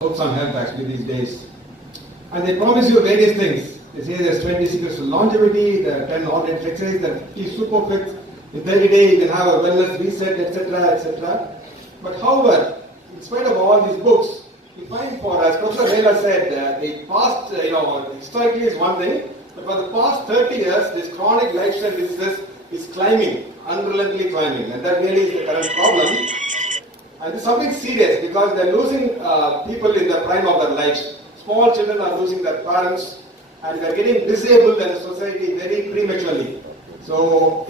books on health actually these days. And they promise you various things. They say there's 20 secrets to longevity, there are 10 alternate exercises that keep super fit. In 30 days you can have a wellness reset, etc., etc. But however, in spite of all these books, we find for, as Professor Rela said, the past, historically is one thing, but for the past 30 years, this chronic lifestyle diseases is climbing, unrelentingly climbing, and that really is the current problem. And it's something serious because they're losing people in the prime of their lives. Small children are losing their parents, and they're getting disabled as a society very prematurely. So,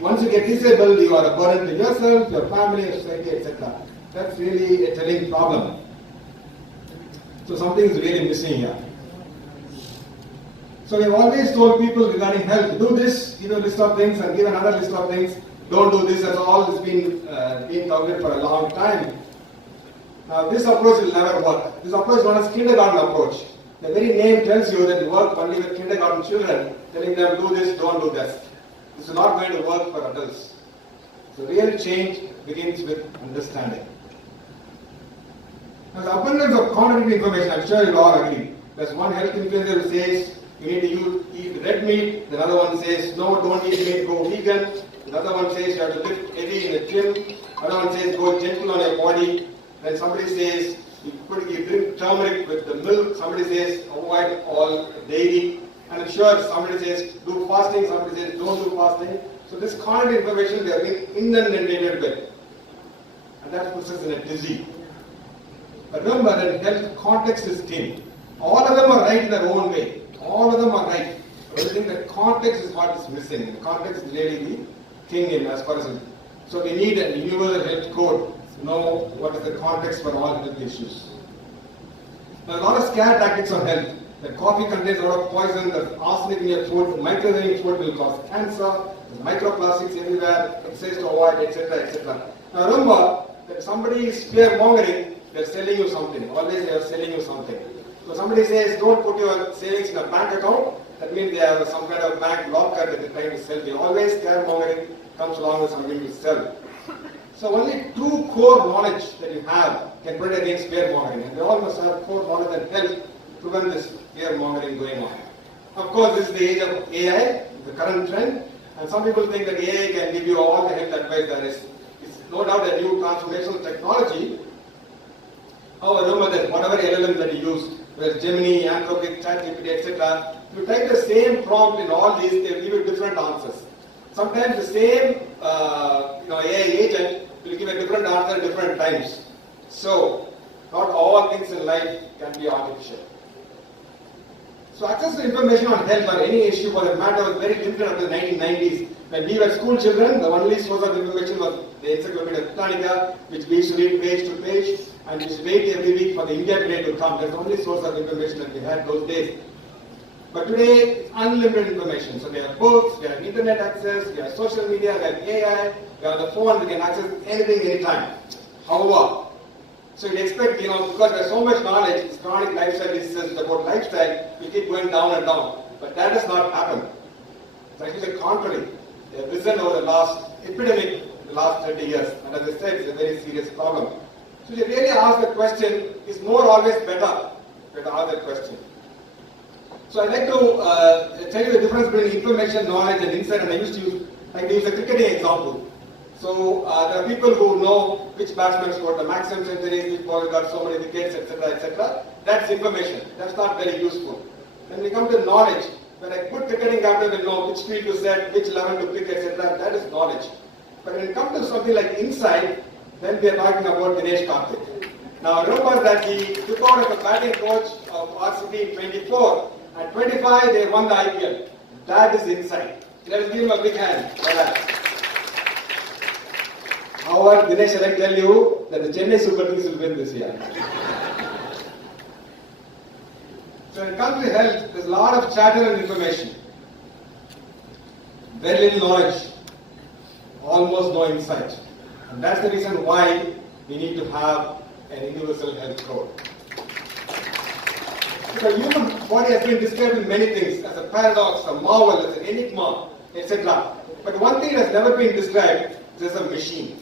once you get disabled, you are a burden to yourself, your family, your society, etc. That's really a telling problem. So, something is really missing here. So, we've always told people regarding health, do this, give a list of things, and give another list of things. Don't do this at all. It's been touted for a long time. Now, this approach will never work. This approach is known as kindergarten approach. The very name tells you that you work only with kindergarten children, telling them do this, don't do this. This is not going to work for adults. So real change begins with understanding. Now, the abundance of contradictory information, I'm sure you'll all agree. There's one health influencer who says you need to eat red meat. The other one says no, don't eat meat, go vegan. The other one says you have to lift heavy in the gym. Another one says go gentle on your body. Then somebody says you drink turmeric with the milk. Somebody says avoid all dairy. And I'm sure somebody says do fasting. Somebody says don't do fasting. So this contrary information we have been inundated with. And that puts us in a dizzy. But remember that health context is king. All of them are right in their own way. All of them are right. But I think that context is what is missing. The context is really the king in as far as so we need a universal health code to know what is the context for all health issues. There are a lot of scare tactics on health. That coffee contains a lot of poison, there's arsenic in your food, microwaving food will cause cancer, there's microplastics everywhere, exercise to avoid, etc., etc. Now remember that somebody is fear-mongering, they're selling you something. Always they are selling you something. So somebody says don't put your savings in a bank account, that means they have some kind of bank locker that they're trying to sell you. Always fear-mongering comes along with something to sell. So only true core knowledge that you have can protect against fear-mongering. And we all must have core knowledge and health to prevent this fear-mongering going on. Of course, this is the age of AI, the current trend, and some people think that AI can give you all the health advice there is. It's no doubt a new transformational technology. However, remember that whatever LLM that you use, whether Gemini, Anthropic, ChatGPT, etc., you type the same prompt in all these, they will give you different answers. Sometimes the same AI agent will give a different answer at different times. So, not all things in life can be artificial. So access to information on health or any issue for that matter was very limited up to the 1990s. When we were school children, the only source of information was the Encyclopedia Britannica, which we used to read page to page, and we used to wait every week for the India Today to come. That's the only source of information that we had those days. But today, it's unlimited information. So we have books, we have internet access, we have social media, we have AI, we have the phone, we can access anything, anytime. However, so you'd expect, because there's so much knowledge, it's chronic lifestyle diseases about lifestyle, we keep going down and down. But that does not happen. It's actually the contrary. They have risen over the last epidemic, the last 30 years. And as I said, it's a very serious problem. So you really ask the question, is more always better? You have to ask that question. So I'd like to tell you the difference between information, knowledge, and insight. And I used to use a cricketing example. So there are people who know which batsman scored the maximum centuries, which bowler got so many wickets, etc., etc. That's information. That's not very useful. When we come to knowledge, when a good cricketing captain will know which field to set, which 11 to pick, etc., that is knowledge. But when it comes to something like insight, then we are talking about Dinesh Karthik. Now remember that he took over as the batting coach of RCB in 24. At 25, they won the IPL. That is insight. Let us give him a big hand for that. However, Dinesh, I tell you that the Chennai Super Kings will win this year. So when it comes to health, there's a lot of chatter and information. Very little knowledge. Almost no insight. And that's the reason why we need to have an universal health code. The human body has been described in many things, as a paradox, a marvel, as an enigma, etc. But one thing that has never been described is as a machine.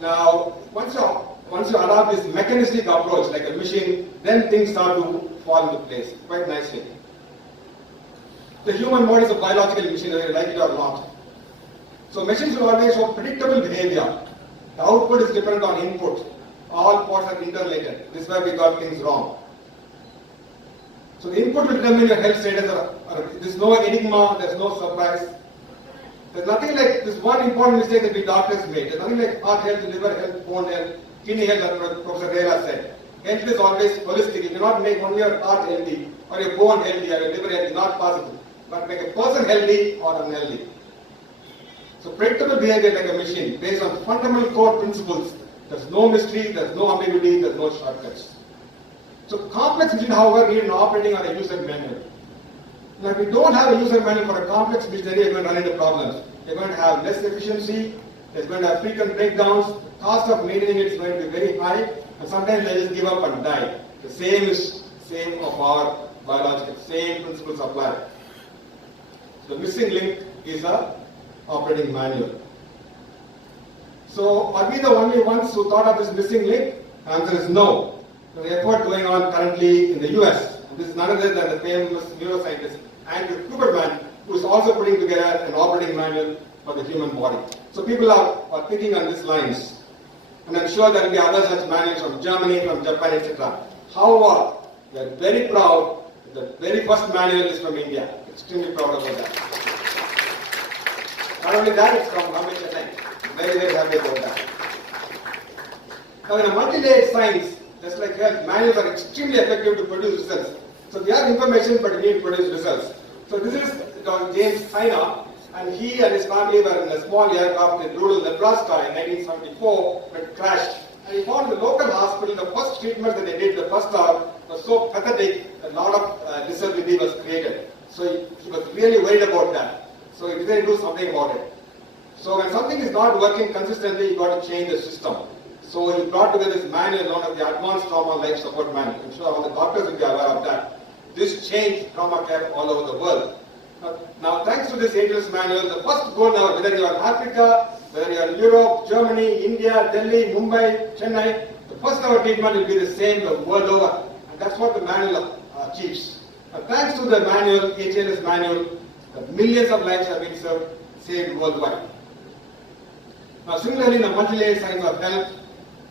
Now, once once you adopt this mechanistic approach like a machine, then things start to fall into place quite nicely. The human body is a biological machine, whether you like it or not. So machines will always show predictable behavior. The output is dependent on input. All parts are interrelated. This is where we got things wrong. So the input will determine your health status. There's no enigma, there's no surprise. There's nothing like this one important mistake that we doctors made. There's nothing like heart health, liver health, bone health, kidney health, as Professor Rela said. Health is always holistic. You cannot make only your heart healthy or your bone healthy or your liver healthy, not possible. But make a person healthy or unhealthy. So predictable behavior like a machine based on fundamental core principles. There's no mystery, there's no ambiguity, there's no shortcuts. So complex machine, however, need an operating or a user manual. Now if we don't have a user manual for a complex machinery, you're going to run into problems. You're going to have less efficiency, there's going to have frequent breakdowns, the cost of maintaining it is going to be very high, and sometimes they just give up and die. The same of our biological, same principles apply. The missing link is a operating manual. So are we the only ones who thought of this missing link? The answer is no. There's an effort going on currently in the US. And this is none other than the famous neuroscientist Andrew Kuperman, who is also putting together an operating manual for the human body. So people are thinking on these lines. And I'm sure there will be other such manuals from Germany, from Japan, etc. However, we are very proud that the very first manual is from India. Extremely proud about that. Not only that, it's from Chennai. Very, very happy about that. Now, in a multi-layered science, just like health, manuals are extremely effective to produce results. So we have information, but we need to produce results. So this is Dr. James Sina, and he and his family were in a small aircraft in rural Nebraska in 1974 when it crashed. And he found the local hospital, the first treatment that they did, the first hour, was so pathetic that a lot of disability was created. So he was really worried about that. So he decided to do something about it. So when something is not working consistently, you got to change the system. So he brought together this manual known as the Advanced Trauma Life Support Manual. I'm sure all the doctors will be aware of that. This changed trauma care all over the world. Now thanks to this ATLS manual, the first goal now, whether you are in Africa, whether you are in Europe, Germany, India, Delhi, Mumbai, Chennai, the first hour treatment will be the same the world over. And that's what the manual achieves. And thanks to the manual, ATLS manual, millions of lives have been saved worldwide. Now similarly, in the multi-layered science of health,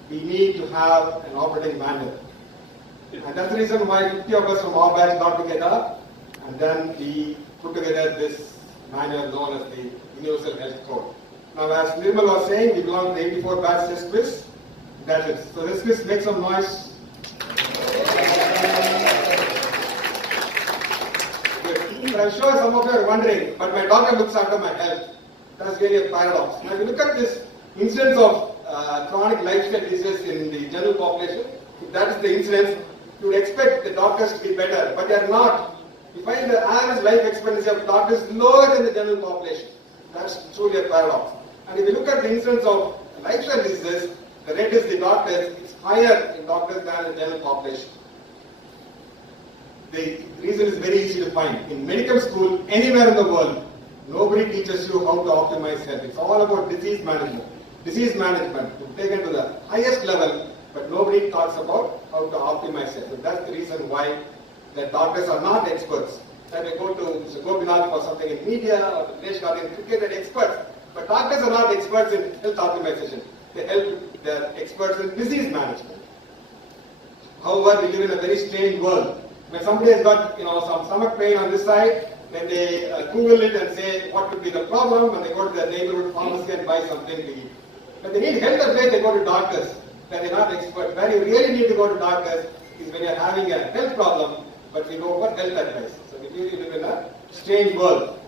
we need to have an operating manual. And that's the reason why 50 of us from our batch got together, and then we put together this manual known as the Universal Health Code. Now as Nirmal was saying, we belong to the 84 batch test quiz. That's it. So this quiz, make some noise. I'm sure some of you are wondering, but my doctor looks after my health. That's really a paradox. Now if you look at this incidence of chronic lifestyle diseases in the general population, if that is the incidence, you would expect the doctors to be better, but they are not. You find the average life expectancy of doctors lower than the general population. That's truly a paradox. And if you look at the incidence of lifestyle diseases, the rate is the doctors, it's higher in doctors than the general population. The reason is very easy to find. In medical school, anywhere in the world, nobody teaches you how to optimize health. It's all about disease management. Disease management to take it to the highest level, but nobody talks about how to optimize health. So that's the reason why the doctors are not experts. When they go to Mr. Gopinath for something in media or to Dinesh Karthik in cricket, they're experts. But doctors are not experts in health optimization. They're experts in disease management. However, we live in a very strange world. When somebody has got some stomach pain on this side, then they Google it and say what could be the problem, and they go to their neighborhood pharmacy and buy something to eat. When they need health advice, they go to doctors. When they're not experts. Where you really need to go to doctors is when you're having a health problem, but we go for health advice. So we really live in a strange world.